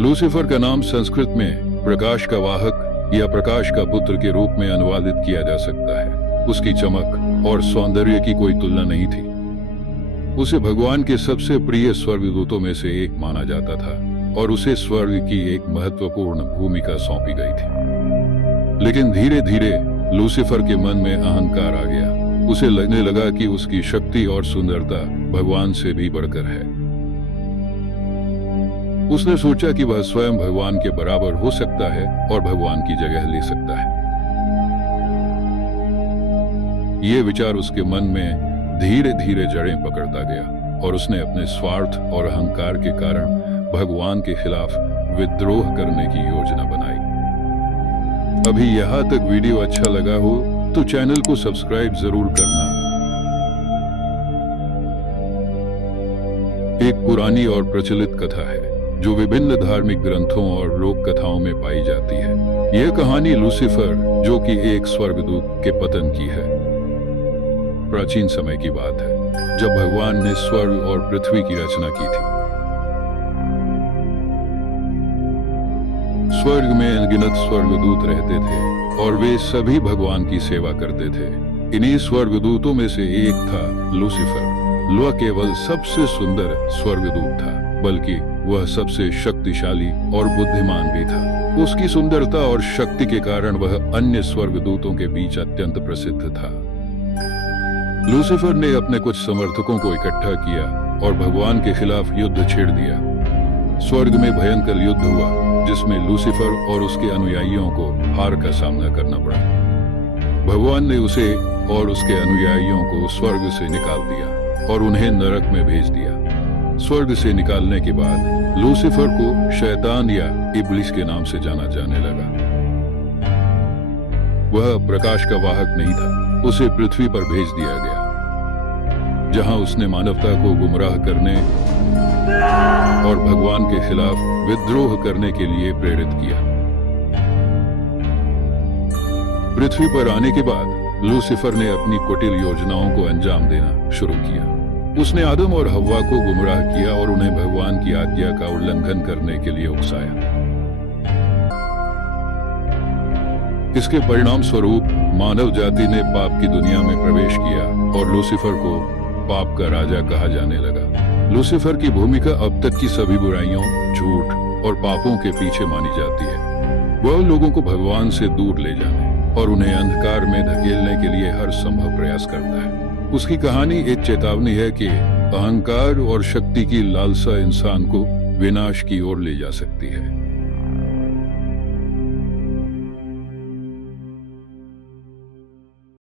Lucifer का नाम संस्कृत में प्रकाश का वाहक या प्रकाश का पुत्र के रूप में अनुवादित किया जा सकता है। उसकी चमक और सौंदर्य की कोई तुलना नहीं थी। उसे भगवान के सबसे प्रिय स्वर्गदूतों में से एक माना जाता था और उसे स्वर्ग की एक महत्वपूर्ण भूमिका सौंपी गई थी। लेकिन धीरे धीरे लूसीफर के मन में अहंकार आ गया। उसे लगने लगा कि उसकी शक्ति और सुंदरता भगवान से भी बढ़कर है। उसने सोचा कि वह स्वयं भगवान के बराबर हो सकता है और भगवान की जगह ले सकता है। ये विचार उसके मन में धीरे धीरे जड़ें पकड़ता गया और उसने अपने स्वार्थ और अहंकार के कारण भगवान के खिलाफ विद्रोह करने की योजना बनाई। अभी यहां तक वीडियो अच्छा लगा हो तो चैनल को सब्सक्राइब जरूर करना। एक पुरानी और प्रचलित कथा है जो विभिन्न धार्मिक ग्रंथों और लोक कथाओं में पाई जाती है। यह कहानी लूसीफर, जो कि एक स्वर्गदूत, के पतन की है। प्राचीन समय की बात है जब भगवान ने स्वर्ग और पृथ्वी की रचना की थी। स्वर्ग में अनगिनत स्वर्गदूत रहते थे और वे सभी भगवान की सेवा करते थे। इन्हीं स्वर्गदूतों में से एक था लूसीफर। वह केवल सबसे सुंदर स्वर्गदूत था, बल्कि वह सबसे शक्तिशाली और बुद्धिमान भी था। उसकी सुंदरता और शक्ति के कारण वह अन्य स्वर्गदूतों के बीच अत्यंत प्रसिद्ध था। लूसीफर ने अपने कुछ समर्थकों को इकट्ठा किया और भगवान के खिलाफ युद्ध छेड़ दिया। स्वर्ग में भयंकर युद्ध हुआ जिसमें लूसीफर और उसके अनुयायियों को हार का सामना करना पड़ा। भगवान ने उसे और उसके अनुयायियों को स्वर्ग से निकाल दिया और उन्हें नरक में भेज दिया। स्वर्ग से निकालने के बाद लूसीफर को शैतान या इब्लिस के नाम से जाना जाने लगा। वह प्रकाश का वाहक नहीं था। उसे पृथ्वी पर भेज दिया गया जहां उसने मानवता को गुमराह करने और भगवान के खिलाफ विद्रोह करने के लिए प्रेरित किया। पृथ्वी पर आने के बाद लूसीफर ने अपनी कुटिल योजनाओं को अंजाम देना शुरू किया। उसने आदम और हव्वा को गुमराह किया और उन्हें भगवान की आज्ञा का उल्लंघन करने के लिए उकसाया। इसके परिणाम स्वरूप मानव जाति ने पाप की दुनिया में प्रवेश किया और लूसीफर को पाप का राजा कहा जाने लगा। लूसीफर की भूमिका अब तक की सभी बुराइयों, झूठ और पापों के पीछे मानी जाती है। वह लोगों को भगवान से दूर ले जाने और उन्हें अंधकार में धकेलने के लिए हर संभव प्रयास करता है। उसकी कहानी एक चेतावनी है कि अहंकार और शक्ति की लालसा इंसान को विनाश की ओर ले जा सकती है।